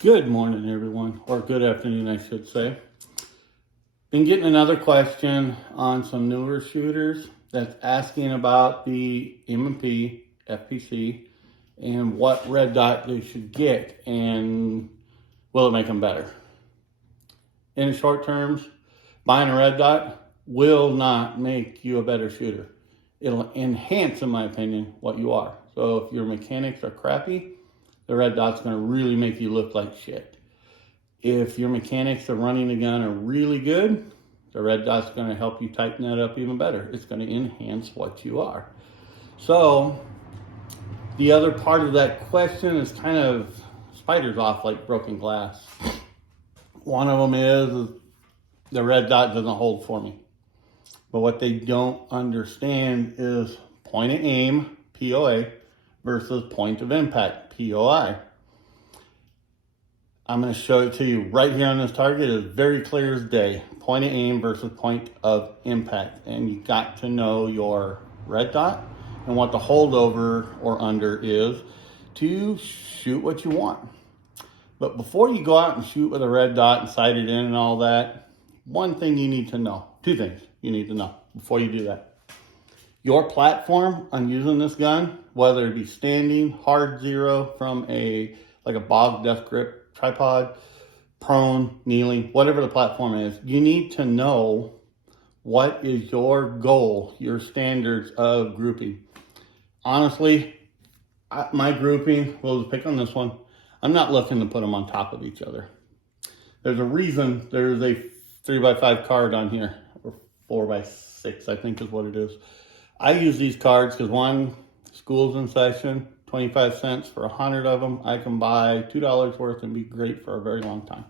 Good morning, everyone, or good afternoon, I should say. Been getting another question on some newer shooters that's asking about the M&P FPC and what red dot they should get and will it make them better. In short terms, buying a red dot will not make you a better shooter. It'll enhance, in my opinion, what you are. So if your mechanics are crappy, the red dot's going to really make you look like shit. If your mechanics of running the gun are really good, the red dot's going to help you tighten that up even better. It's going to enhance what you are. So the other part of that question is kind of spiders off like broken glass. One of them is the red dot doesn't hold for me. But what they don't understand is point of aim, POA, versus point of impact, POI. I'm going to show it to you right here on this target. It's very clear as day. Point of aim versus point of impact. And you got to know your red dot and what the holdover or under is to shoot what you want. But before you go out and shoot with a red dot and sight it in and all that, one thing you need to know, two things you need to know before you do that. Your platform on using this gun, whether it be standing, hard zero from a bog death grip tripod, prone, kneeling, whatever the platform is, you need to know what is your goal, your standards of grouping. Honestly, my grouping, we'll pick on this one, I'm not looking to put them on top of each other. There's a reason there's a 3x5 card on here, or 4x6, I think is what it is. I use these cards because one, school's in session, 25 cents for 100 of them. I can buy $2 worth and be great for a very long time.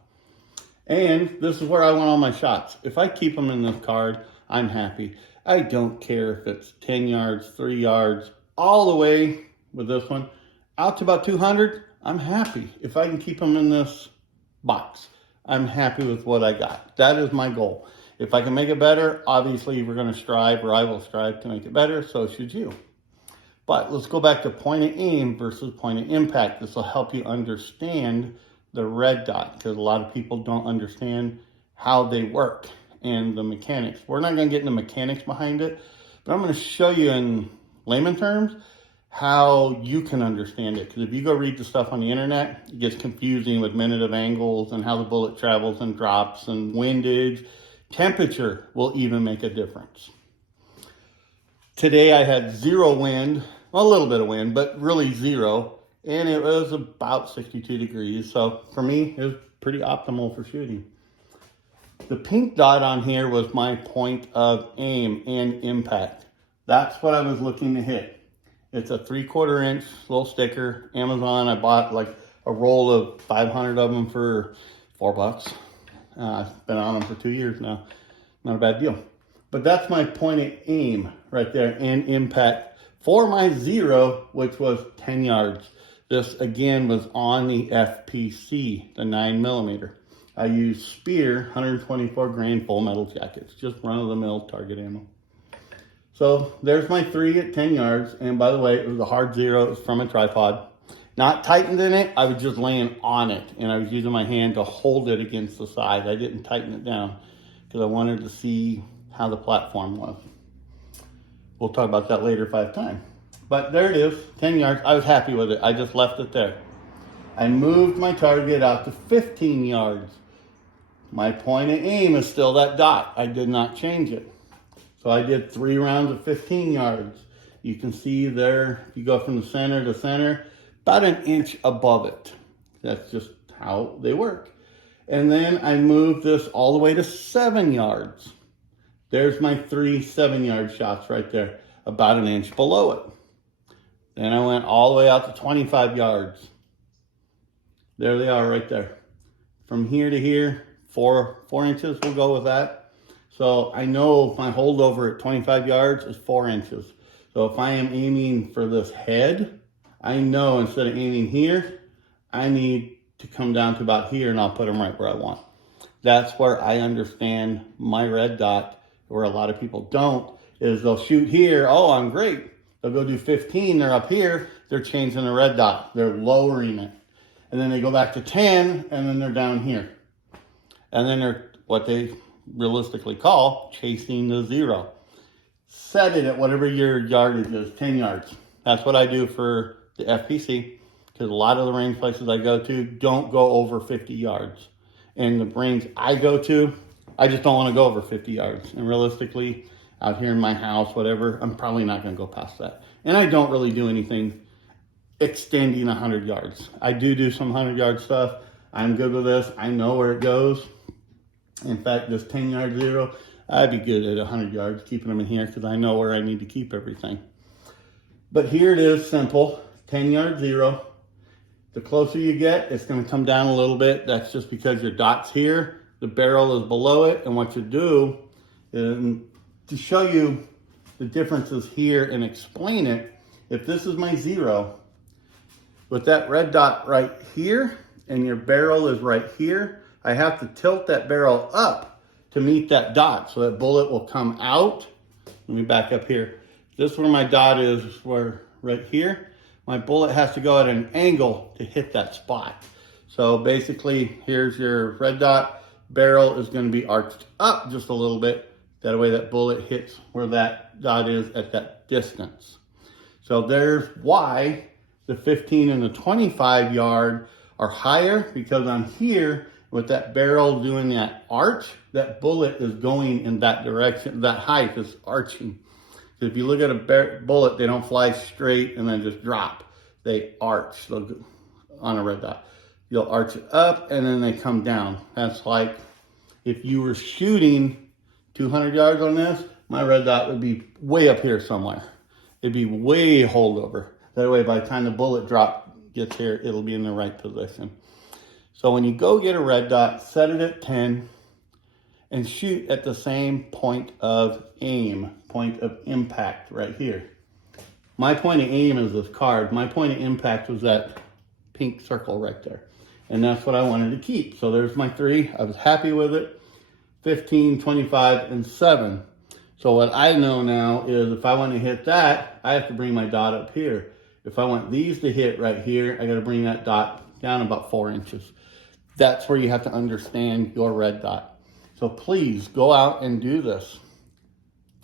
And this is where I want all my shots. If I keep them in this card, I'm happy. I don't care if it's 10 yards, 3 yards, all the way with this one, out to about 200, I'm happy. If I can keep them in this box, I'm happy with what I got. That is my goal. If I can make it better, obviously we're going to strive, or I will strive to make it better, so should you. But let's go back to point of aim versus point of impact. This will help you understand the red dot, because a lot of people don't understand how they work and the mechanics. We're not going to get into mechanics behind it, but I'm going to show you in layman terms how you can understand it. Because if you go read the stuff on the internet, it gets confusing with minute of angles and how the bullet travels and drops and windage. Temperature will even make a difference. Today I had zero wind, well, a little bit of wind, but really zero, and it was about 62 degrees. So for me, it was pretty optimal for shooting. The pink dot on here was my point of aim and impact. That's what I was looking to hit. It's a 3/4 inch little sticker. Amazon, I bought like a roll of 500 of them for $4. I've been on them for 2 years now. Not a bad deal. But that's my point of aim right there and impact for my zero, which was 10 yards. This again was on the FPC, the 9mm. I used Spear 124 grain full metal jackets, just run-of-the-mill target ammo. So there's my 3 at 10 yards. And by the way, it was a hard zero. It was from a tripod. Not tightened in it, I was just laying on it, and I was using my hand to hold it against the side. I didn't tighten it down because I wanted to see how the platform was. We'll talk about that later if I have time. But there it is, 10 yards. I was happy with it. I just left it there. I moved my target out to 15 yards. My point of aim is still that dot. I did not change it. So I did 3 rounds of 15 yards. You can see there, if you go from the center to center, about an inch above it. That's just how they work. And then I moved this all the way to 7 yards. There's my 3 7-yard shots right there, about an inch below it. Then I went all the way out to 25 yards. There they are right there. From here to here, 4 inches, we'll go with that. So I know my holdover at 25 yards is 4 inches. So if I am aiming for this head, I know instead of aiming here, I need to come down to about here and I'll put them right where I want. That's where I understand my red dot, where a lot of people don't, is they'll shoot here, oh, I'm great. They'll go do 15, they're up here, they're changing the red dot. They're lowering it. and then they go back to 10, and then they're down here. And then they're what they realistically call chasing the 0. Set it at whatever your yardage is, 10 yards. That's what I do for the FPC, because a lot of the range places I go to don't go over 50 yards. And the range I go to, I just don't want to go over 50 yards. And realistically, out here in my house, whatever, I'm probably not going to go past that. And I don't really do anything extending 100 yards. I do some 100-yard stuff. I'm good with this. I know where it goes. In fact, this 10-yard 0, I'd be good at 100 yards, keeping them in here, because I know where I need to keep everything. But here it is, simple, 10-yard 0. The closer you get, it's going to come down a little bit. That's just because your dot's here, the barrel is below it, and what you do is, to show you the differences here and explain it, if this is my 0, with that red dot right here, and your barrel is right here, I have to tilt that barrel up to meet that dot, so that bullet will come out. Let me back up here. This is where my dot is, where right here, my bullet has to go at an angle to hit that spot. So basically, here's your red dot. Barrel is going to be arched up just a little bit. That way that bullet hits where that dot is at that distance. So there's why the 15 and the 25 yard are higher, because on here, with that barrel doing that arch, that bullet is going in that direction. That height is arching. So if you look at a bullet, they don't fly straight and then just drop. They arch. So on a red dot, you'll arch it up and then they come down. That's like if you were shooting 200 yards on this, my red dot would be way up here somewhere. It'd be way holdover. That way, by the time the bullet drop gets here, it'll be in the right position. So when you go get a red dot, set it at 10 and shoot at the same point of aim, point of impact right here. My point of aim is this card. My point of impact was that pink circle right there. And that's what I wanted to keep. So there's my 3. I was happy with it. 15, 25, and 7. So what I know now is if I want to hit that, I have to bring my dot up here. If I want these to hit right here, I got to bring that dot down about 4 inches. That's where you have to understand your red dot. So please go out and do this.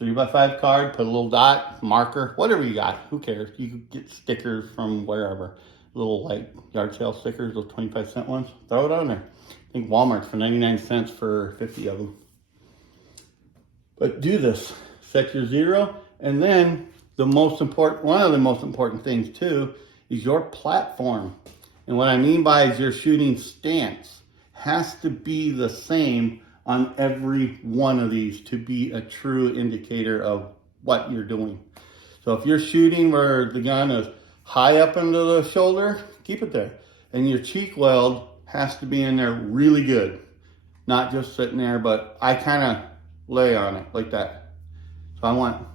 3x5 card, put a little dot, marker, whatever you got. Who cares? You can get stickers from wherever. Little like yard sale stickers, those 25-cent ones. Throw it on there. I think Walmart's for 99 cents for 50 of them. But do this. Set your 0, and then one of the most important things too is your platform. And what I mean by is your shooting stance has to be the same on every one of these to be a true indicator of what you're doing. So if you're shooting where the gun is high up into the shoulder, keep it there. And your cheek weld has to be in there really good. Not just sitting there, but I kind of lay on it like that. So I want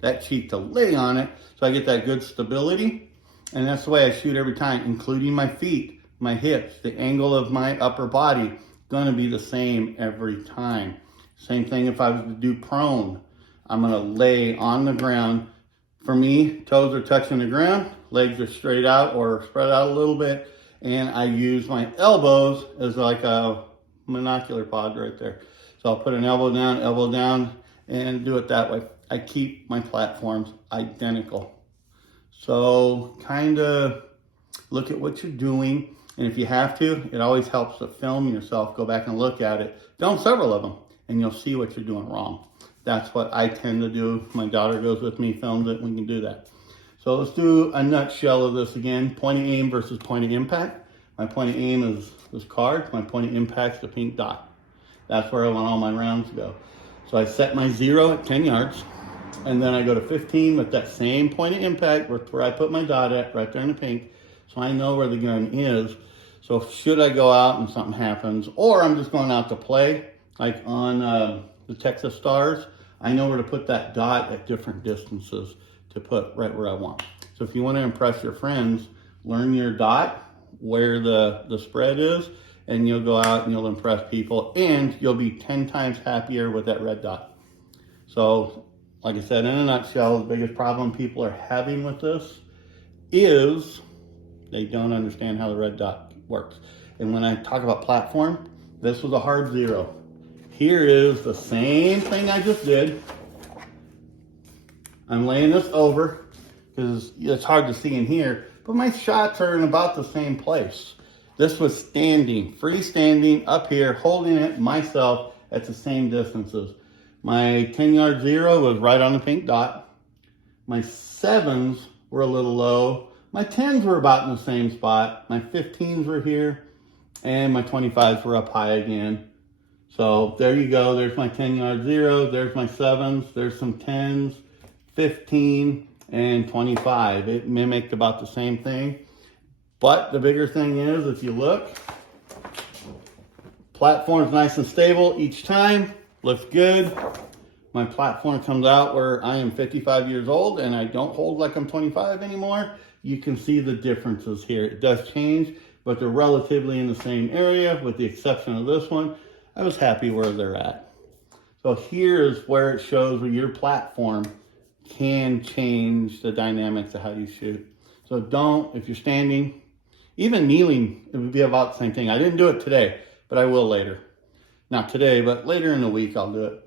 that cheek to lay on it so I get that good stability. And that's the way I shoot every time, including my feet, my hips, the angle of my upper body, gonna be the same every time. Same thing if I was to do prone. I'm gonna lay on the ground. For me, toes are touching the ground, legs are straight out or spread out a little bit, and I use my elbows as like a monocular pod right there. So I'll put an elbow down, and do it that way. I keep my platforms identical. So kind of look at what you're doing. And if you have to, it always helps to film yourself, go back and look at it. Film several of them, and you'll see what you're doing wrong. That's what I tend to do. My daughter goes with me, films it, we can do that. So let's do a nutshell of this again. Point of aim versus point of impact. My point of aim is this card. My point of impact is the pink dot. That's where I want all my rounds to go. So I set my 0 at 10 yards. And then I go to 15 with that same point of impact where I put my dot at, right there in the pink. So I know where the gun is. So should I go out and something happens, or I'm just going out to play, like on the Texas Stars, I know where to put that dot at different distances to put right where I want. So if you want to impress your friends, learn your dot, where the spread is, and you'll go out and you'll impress people, and you'll be 10 times happier with that red dot. So, like I said, in a nutshell, the biggest problem people are having with this is They don't understand how the Red Dot works. And when I talk about platform, this was a hard 0. Here is the same thing I just did. I'm laying this over because it's hard to see in here, but my shots are in about the same place. This was standing, freestanding up here, holding it myself at the same distances. My 10-yard 0 was right on the pink dot. My 7s were a little low. My 10s were about in the same spot. My 15s were here, and my 25s were up high again. So there you go. There's my 10-yard 0. There's my 7s. There's some 10s, 15, and 25. It mimicked about the same thing. But the bigger thing is, if you look, platform's nice and stable each time. Looks good. My platform comes out where I am 55 years old and I don't hold like I'm 25 anymore. You can see the differences here. It does change, but they're relatively in the same area with the exception of this one. I was happy where they're at. So here's where it shows where your platform can change the dynamics of how you shoot. So don't, if you're standing, even kneeling, it would be about the same thing. I didn't do it today, but I will later. Not today, but later in the week I'll do it.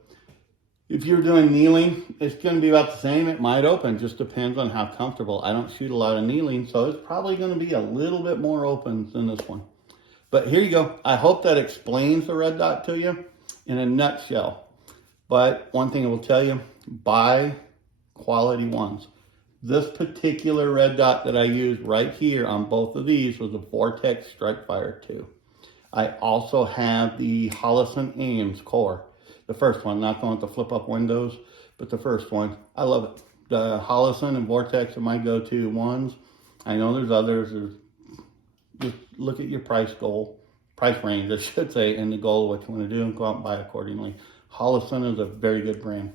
If you're doing kneeling, it's going to be about the same. It might open, just depends on how comfortable. I don't shoot a lot of kneeling, so it's probably going to be a little bit more open than this one. But here you go. I hope that explains the Red Dot to you in a nutshell. But one thing I will tell you, buy quality ones. This particular Red Dot that I used right here on both of these was a Vortex Strike-Fire 2. I also have the Holosun Ames core. The first one, not the one with the flip-up windows, but the first one. I love it. The Holosun and Vortex are my go-to ones. I know there's others. Just look at your price range, I should say, and the goal of what you want to do and go out and buy accordingly. Holosun is a very good brand.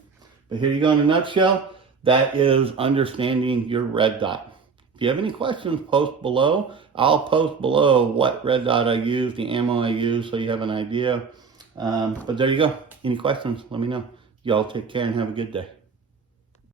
But here you go in a nutshell. That is understanding your Red Dot. If you have any questions, post below. I'll post below what Red Dot I use, the ammo I use, so you have an idea. But there you go. Any questions, let me know. Y'all take care and have a good day.